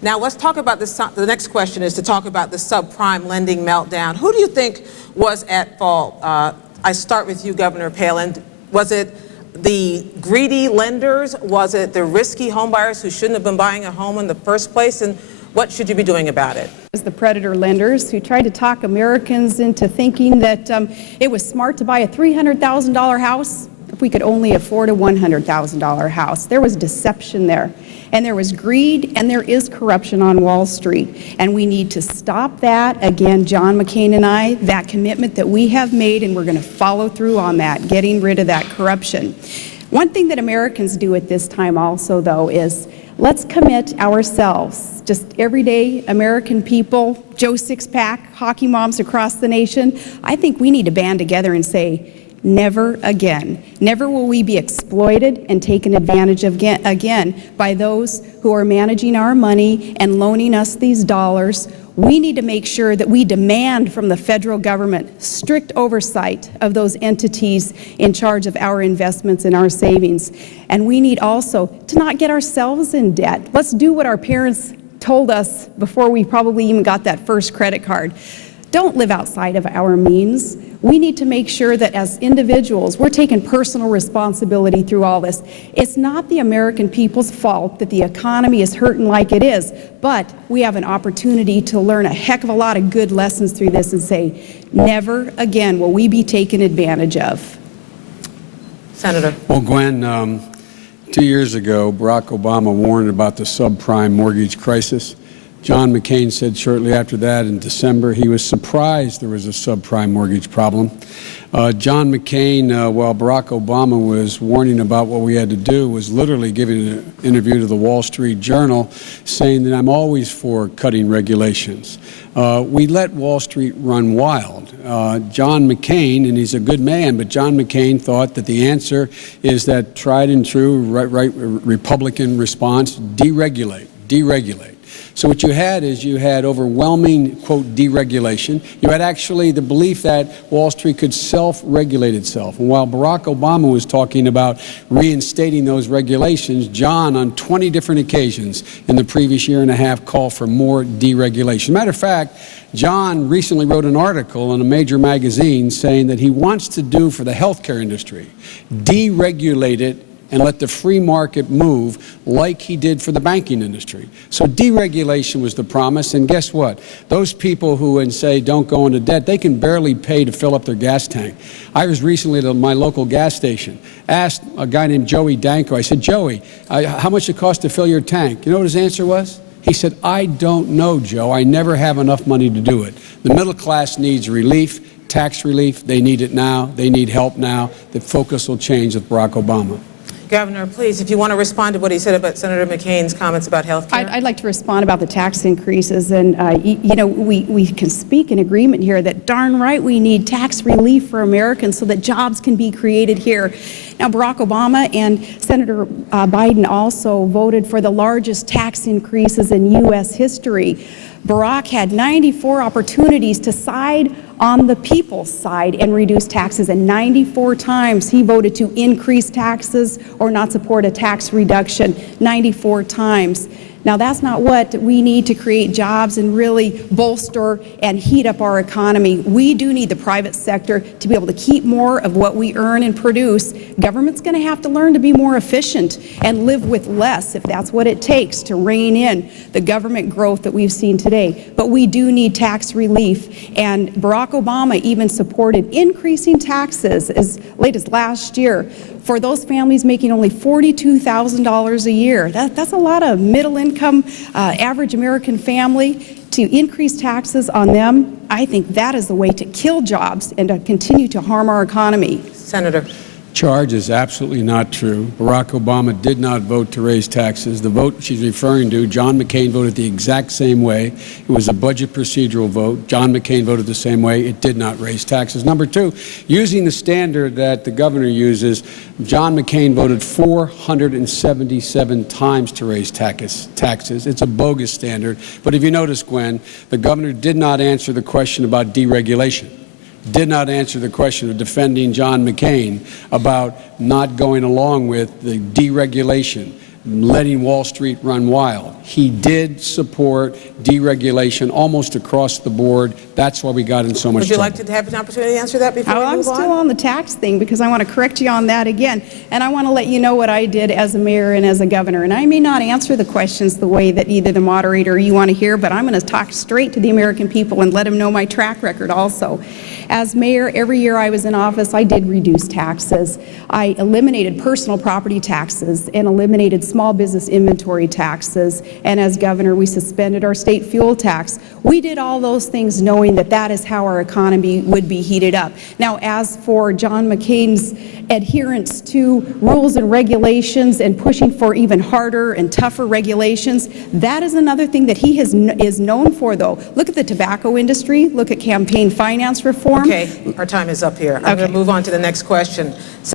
Now let's talk about this. The next question is to talk about the subprime lending meltdown. Who do you think was at fault? I start with you, Governor Palin. Was it the greedy lenders? Was it the risky homebuyers who shouldn't have been buying a home in the first place? And what should you be doing about it? It was the predator lenders who tried to talk Americans into thinking that it was smart to buy a $300,000 house if we could only afford a $100,000 house. There was deception there, and there was greed, and there is corruption on Wall Street, and we need to stop that. Again, John McCain and I, that commitment that we have made, and we're going to follow through on that, getting rid of that corruption. One thing that Americans do at this time also, though, is let's commit ourselves, just everyday American people, Joe Six-Pack, hockey moms across the nation. I think we need to band together and say, never again. Never will we be exploited and taken advantage of again by those who are managing our money and loaning us these dollars. We need to make sure that we demand from the federal government strict oversight of those entities in charge of our investments and our savings. And we need also to not get ourselves in debt. Let's do what our parents told us before we probably even got that first credit card. Don't live outside of our means. We need to make sure that as individuals, we're taking personal responsibility through all this. It's not the American people's fault that the economy is hurting like it is, but we have an opportunity to learn a heck of a lot of good lessons through this and say, never again will we be taken advantage of. Senator. Well, Gwen, 2 years ago, Barack Obama warned about the subprime mortgage crisis. John McCain said shortly after that in December he was surprised there was a subprime mortgage problem. John McCain, while Barack Obama was warning about what we had to do, was literally giving an interview to the Wall Street Journal saying that I'm always for cutting regulations. We let Wall Street run wild. John McCain, and he's a good man, but John McCain thought that the answer is that tried and true right Republican response, deregulate, deregulate. So what you had is you had overwhelming, quote, deregulation. You had actually the belief that Wall Street could self-regulate itself. And while Barack Obama was talking about reinstating those regulations, John, on 20 different occasions in the previous year and a half, called for more deregulation. Matter of fact, John recently wrote an article in a major magazine saying that he wants to do for the healthcare industry, deregulate it and let the free market move like he did for the banking industry. So deregulation was the promise, and guess what? Those people who say don't go into debt, they can barely pay to fill up their gas tank. I was recently at my local gas station, asked a guy named Joey Danko, I said, Joey, how much it costs to fill your tank? You know what his answer was? He said, I don't know, Joe. I never have enough money to do it. The middle class needs relief, tax relief. They need it now. They need help now. The focus will change with Barack Obama. Governor, please, if you want to respond to what he said about Senator McCain's comments about health care. I'd like to respond about the tax increases. And, you know, we can speak in agreement here that darn right we need tax relief for Americans so that jobs can be created here. Now, Barack Obama and Senator Biden also voted for the largest tax increases in U.S. history. Barack had 94 opportunities to side on the people's side and reduce taxes, and 94 times he voted to increase taxes or not support a tax reduction, 94 times. Now, that's not what we need to create jobs and really bolster and heat up our economy. We do need the private sector to be able to keep more of what we earn and produce. Government's going to have to learn to be more efficient and live with less if that's what it takes to rein in the government growth that we've seen today. But we do need tax relief, and Barack Obama even supported increasing taxes as late as last year for those families making only $42,000 a year. That's a lot of middle-income, average American family. To increase taxes on them, I think that is the way to kill jobs and to continue to harm our economy. Senator. Charge is absolutely not true. Barack Obama did not vote to raise taxes. The vote she's referring to, John McCain voted the exact same way. It was a budget procedural vote. John McCain voted the same way. It did not raise taxes. Number two, using the standard that the governor uses, John McCain voted 477 times to raise taxes. It's a bogus standard. But if you notice, Gwen, the governor did not answer the question about deregulation. Did not answer the question of defending John McCain about not going along with the deregulation, letting Wall Street run wild. He did support deregulation almost across the board. That's why we got in so much Would you trouble. like to have an opportunity to answer that before we I'm move still on? on the tax thing because I want to correct you on that again. And I want to let you know what I did as a mayor and as a governor. And I may not answer the questions the way that either the moderator or you want to hear, but I'm going to talk straight to the American people and let them know my track record also. As mayor, every year I was in office, I did reduce taxes. I eliminated personal property taxes and eliminated small business inventory taxes. And as governor, we suspended our state fuel tax. We did all those things knowing that that is how our economy would be heated up. Now, as for John McCain's adherence to rules and regulations and pushing for even harder and tougher regulations, that is another thing that he is known for, though. Look at the tobacco industry. Look at campaign finance reform. Okay, our time is up here. I'm going to move on to the next question.